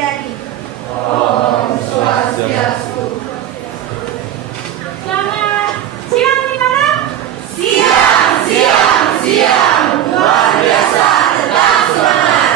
Kamandani. Om Swastiastu. Selamat siang anak-anak. Siang. Luar biasa, tetap semangat.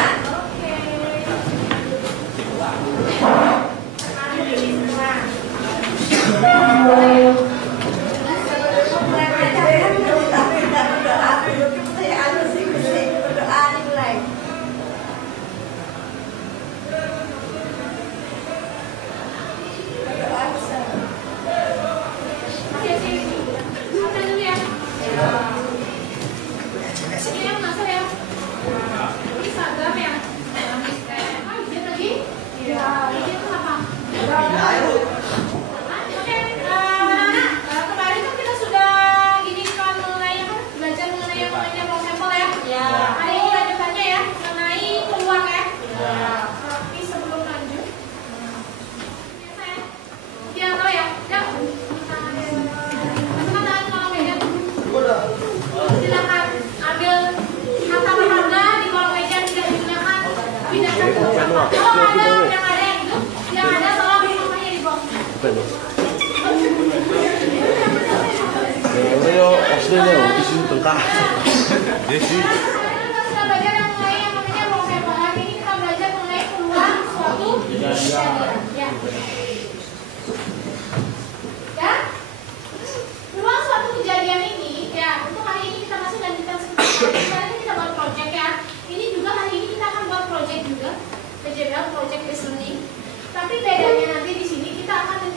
Tapi bedanya nanti di sini kita akan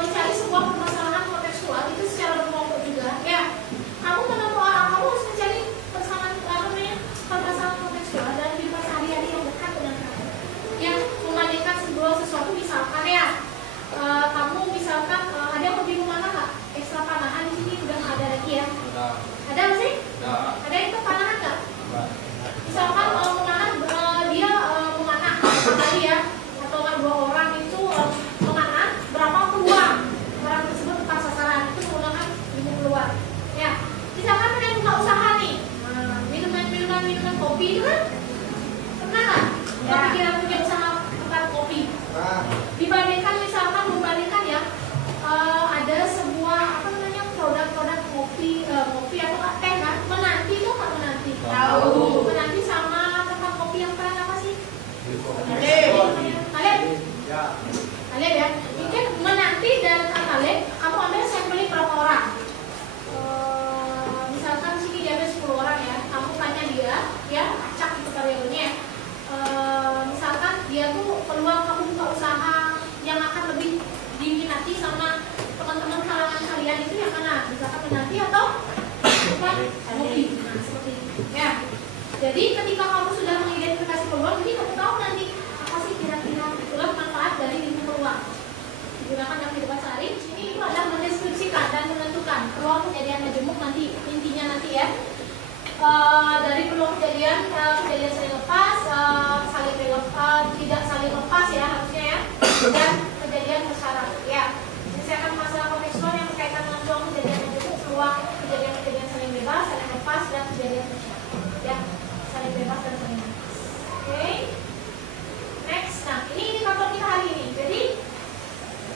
mencari sebuah permasalahan kontekstual itu secara berkelompok juga, ya. Kamu harus mencari permasalahan kontekstual dalam kehidupan sehari-hari yang dekat dengan kamu. Yang membandingkan sesuatu misalkan ya, kamu misalkan ada yang lebih mana nggak? Ekstra panahan di sini udah nggak ada lagi ya? Ada nggak sih? Ada itu panahan nggak? Misalkan memanah dia memanah tadi ya. Dua orang itu menganan berapa peluang barang tersebut tepat sasaran itu menggunakan ilmu peluang ya. Misalkan kalian buka usaha nih, minuman kopi itu kan pernah nggak kepikiran punya usaha tempat kopi dibandingkan membandingkan ya ada sebuah produk kopi atau teh kan menanti tuh nggak menanti sama tempat kopi yang keren apa sih? Kalian ya, mungkin menanti dan kalian kamu ambil sampling berapa orang? Misalkan sini dia ambil 10 orang ya, kamu tanya dia, ya acak itu karyawannya. Misalkan dia tuh peluang kamu buka usaha yang akan lebih diminati sama teman-teman kalangan kalian itu yang mana? Misalkan menanti atau kopi, seperti itu. Ya. Jadi ketika kamu sudah mengidentifikasi peluang, jadi kamu tahu nanti apa sih kira-kira itulah manfaat dari ilmu peluang digunakan dalam kehidupan sehari. Ini itu adalah mendeskripsikan dan menentukan peluang kejadian majemuk nanti intinya nanti ya dari peluang kejadian saling lepas, tidak saling lepas ya harusnya ya, dan kejadian bersyarat ya. Misalkan masalah kontekstual yang berkaitan dengan peluang kejadian majemuk, peluang kejadian saling bebas, saling lepas, dan kejadian bersyarat ya, saling bebas dan saling lepas. Oke. Next, nah ini indikator kita hari ini. Jadi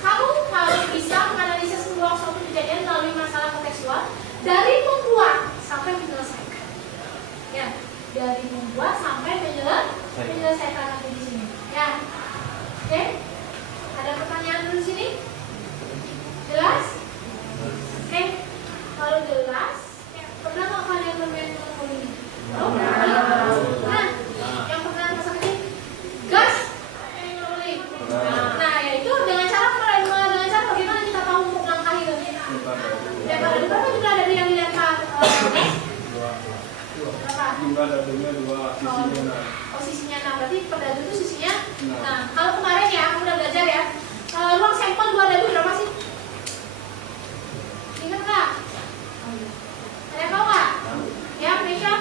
kamu harus bisa menganalisis sebuah suatu kejadian melalui masalah kontekstual dari membuat sampai menyelesaikan. Ya, dari membuat sampai menyelesaikan nanti di sini. Ya, oke. Ada pertanyaan dulu di sini? Jelas? Oke. Kalau jelas, pernah nggak kalian bermain monopoli ini? Oh, nah, yang pernah masa kecil? Gas, nah ya itu dengan cara bagaimana kita tahu untuk melangkahi dan pada depan kan juga ada yang dilempar berapa? Sisinya 6, berarti perdadu itu sisinya. Nah kalau kemarin ya aku udah belajar ya, ruang sampel 2 dadu berapa sih? Ingat nggak? Ada yang tahu nggak? Ya, Mesya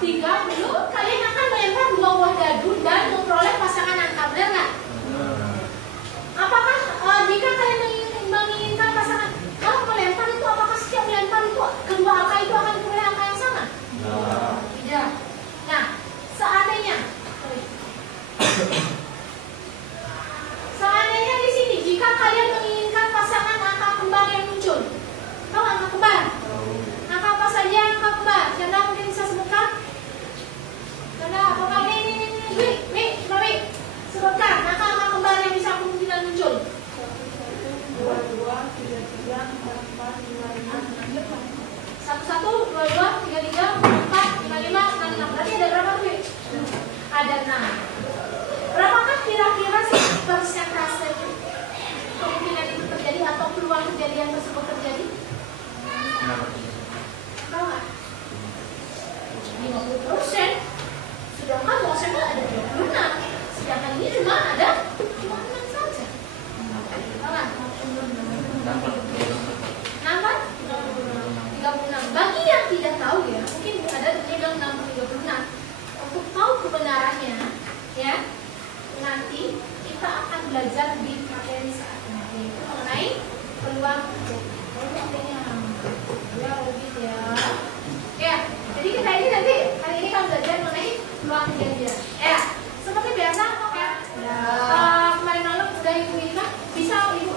3 dulu kalian akan melempar 2 buah dadu dan memperoleh pasangan angka, benar nggak? Apakah jika kalian menginginkan pasangan, kalau melempar itu apakah setiap melempar itu kedua angka itu akan memperoleh angka yang sama? Tidak. Nah, seandainya Tahu nggak? 50%. Sedangkan mau sampel ada 26. Sedangkan ini cuma 6 saja. Tahu nggak? Nambah 36. Bagi yang tidak tahu ya, mungkin ada bilang 36. Untuk tahu kebenarannya, ya, nanti kita akan belajar di materi saat ini mengenai peluang ya lebih ya. Jadi kita ini nanti hari ini akan belajar mengenai peluang kejadian. Ya, seperti biasa ya. Kemarin malam udah ibu ini kan bisa ibu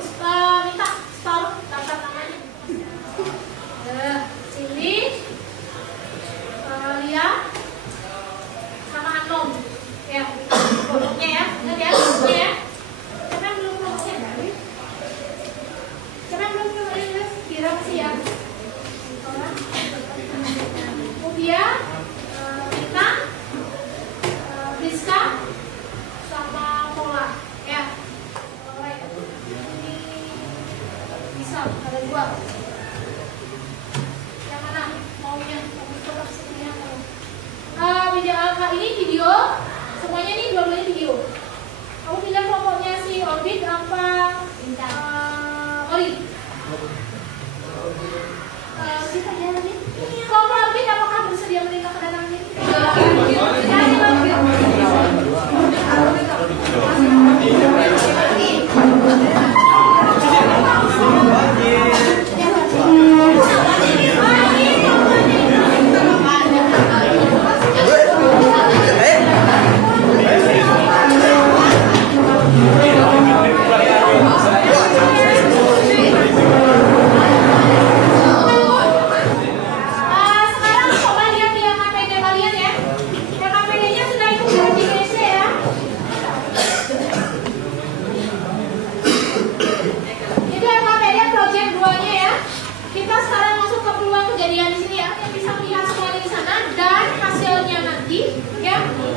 minta store daftar namanya. Ini Lia sama Anom ya, kelompoknya ya, ingat ya, kelompoknya ya. Karena belum kelompoknya dari, karena belum kelompoknya kira masih ya. Kemudian kita Rizka sama Pola ya. Ini bisa ada 2. Yang mana maunya? Coba sepertinya mau. Kali ini video, semuanya ini dua-duanya video. Kamu pilih kelompoknya si Orbit apa Ori? Kita jalan ini. Kelompok Orbit apakah bersedia menerima kedatangan ini?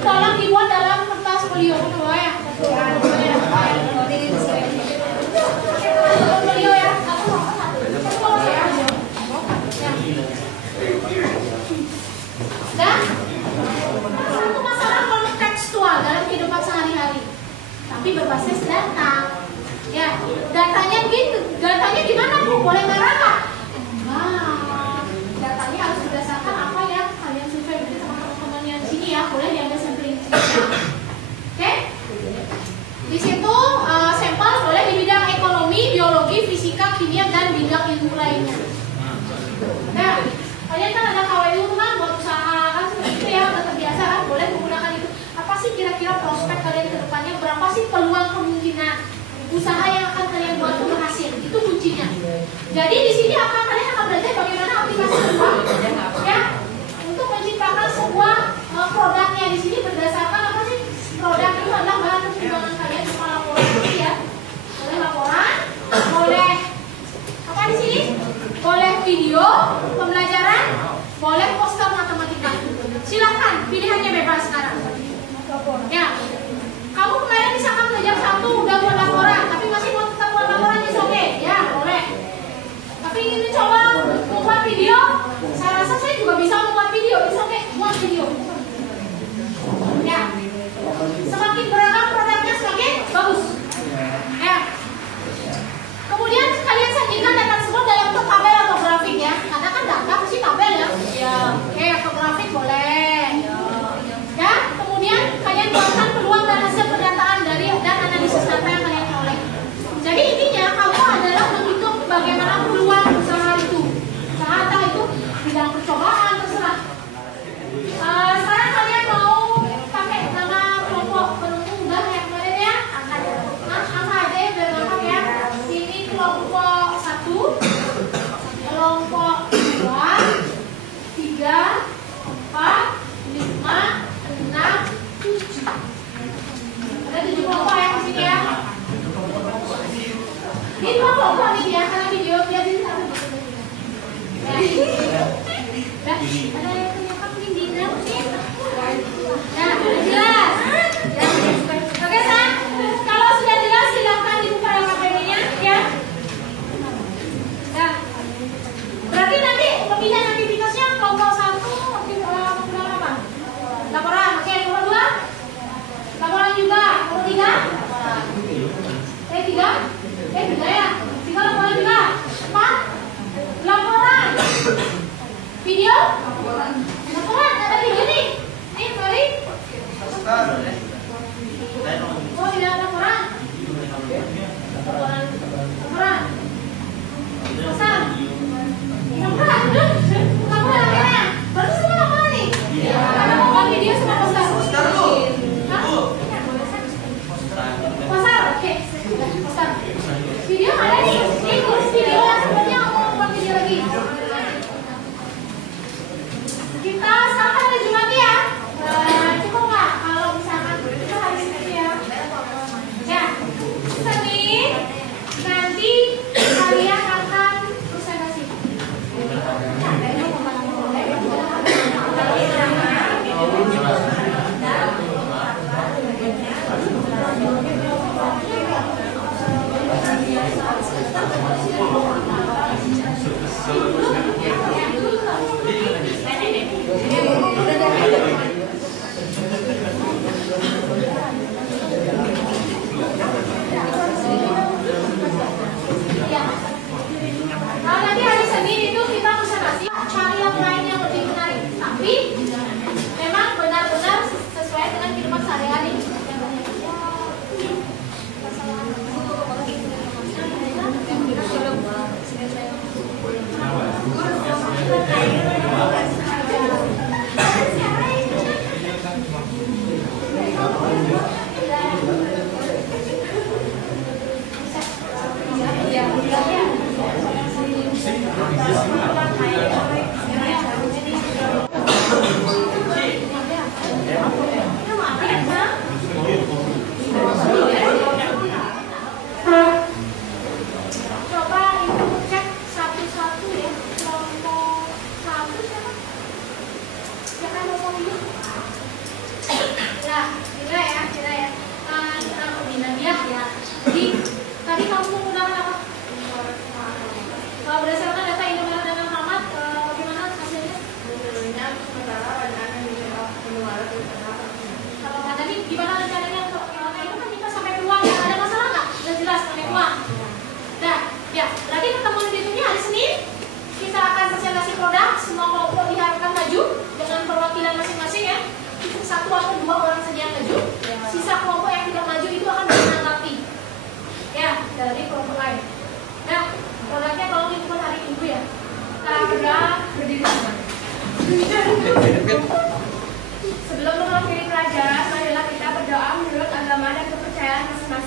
Tolong dibuat dalam kertas folio ya. Folio ya. Dan satu masalah kontekstual dalam kehidupan sehari-hari, tapi berbasis data. Ya, datanya gitu. Datanya gimana Bu? Boleh marah nggak? Nah, datanya harus berdasarkan apa yang kalian survei berarti sama teman-teman yang sini ya. Boleh diambil sampling. Oke? Di situ sampel boleh di bidang ekonomi, biologi, fisika, kimia, dan bidang ilmu lainnya. Nah, kalian kan ada KWU kan buat usaha kan seperti itu ya, udah terbiasa kan, boleh menggunakan itu. Apa sih kira-kira prospek kalian ke depannya? Berapa sih peluang kemungkinan usaha yang akan kalian buat berhasil? Itu kuncinya. Jadi di sini kalian akan belajar bagaimana aplikasi uang ya untuk menciptakan sebuah produknya. Di sini berdasarkan apa sih? Produk itu adalah bahan pertimbangan kalian sama laporan ya. Boleh laporan, boleh apa di sini? Boleh video pembelajaran, boleh poster matematika. Silakan, pilihannya bebas sekarang. Ya, kamu kemarin misalkan belajar 1 udah buat laporan, tapi masih mau tetap buat laporan is oke, ya boleh. Tapi ingin mencoba membuat video, saya rasa saya juga bisa membuat video, is oke, buat video. Ya, semakin beragam produknya semakin bagus. Ya. Kemudian kalian sajikan data tersebut dalam bentuk tabel atau grafik ya, karena kan data pasti tabel ya. Ya, oke, atau grafik boleh. Ya, kemudian kalian buatkan peluang dan hasil pendataan dari dan analisis data yang kalian peroleh. Jadi intinya kamu adalah menghitung bagaimana peluang usaha itu. Usaha entah itu bidang percobaan terserah. Sekarang kalian mau pakai nama kelompok penemu udah ya kemarin ya? Angka aja ya biar gampang ya. Ini kelompok 1, kelompok 2, 3, 4, 5, 6, 7. Ada 7 kelompok ya di sini ya. Ini 2 kelompok nih ya, karena video dia di satu. Ada yang punya di dalam sih. Nah, jelas. Oke, San. Kalau sudah jelas silakan dibuka KPM-nya ya. Nah, berarti nanti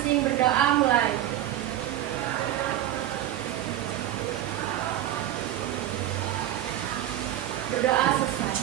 masing-masing berdoa mulai. Berdoa selesai.